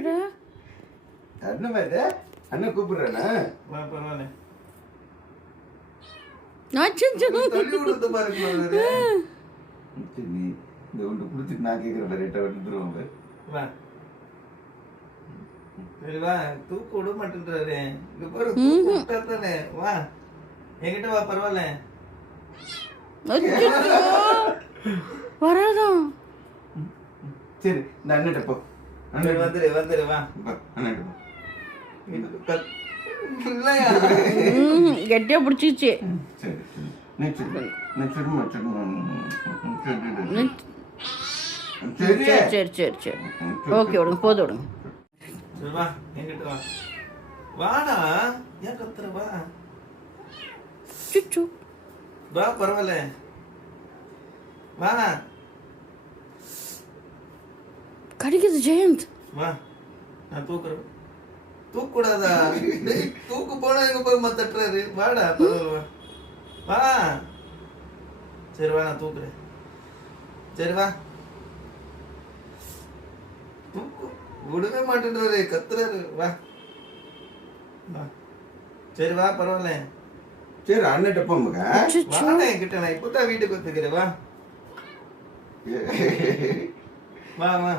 பண்றடா? அண்ணன் வேற அண்ணன் கூப்பிடுறானே. வா பரவாயில்ல. தள்ளி விடுறது பாருங்க. நீ இந்த ஒன்று கொடுத்துட்டு நான் கேட்குற ரேட்டை வந்துருவாங்க. வா சரி வா, தூக்கு விட மாட்டேன்றாரு. இங்க பாரு, தூக்கு விட்டா தானே. வா என்கிட்ட வா, பரவாயில்ல. வராதான். சரி இந்த அண்ணன் போ. வந்துரு வா. அண்ணன் இல்லையா கெட்டியா பிடிச்சிச்சு. சரி சரி சரி சரி ஓகே விடுங்க, போதும் விடுங்க. சரி வா, என்கிட்ட வா. வாடா, ஏன் கத்துற? வா சுச்சு வா, பரவாயில்ல. வா கடிக்குது ஜெயந்த். வா, நான் தூக்குறேன். தூக்க கூடாதா? தூக்கு போனா எங்க போய் தட்டுறாரு. வாடா, பரவாயில்ல வா. வா சரி வா, நான் தூக்குறேன். சரி வா. தூக்கு விடவே மாட்டேன்றாரு, கத்துறாரு. வா வா. சரி வா, பரவாயில்ல. சரி அண்ணன் போங்க. வாடா என்கிட்ட, நான் இப்பதான் வீட்டுக்கு ஒத்துக்கிறேன். வா வா வா.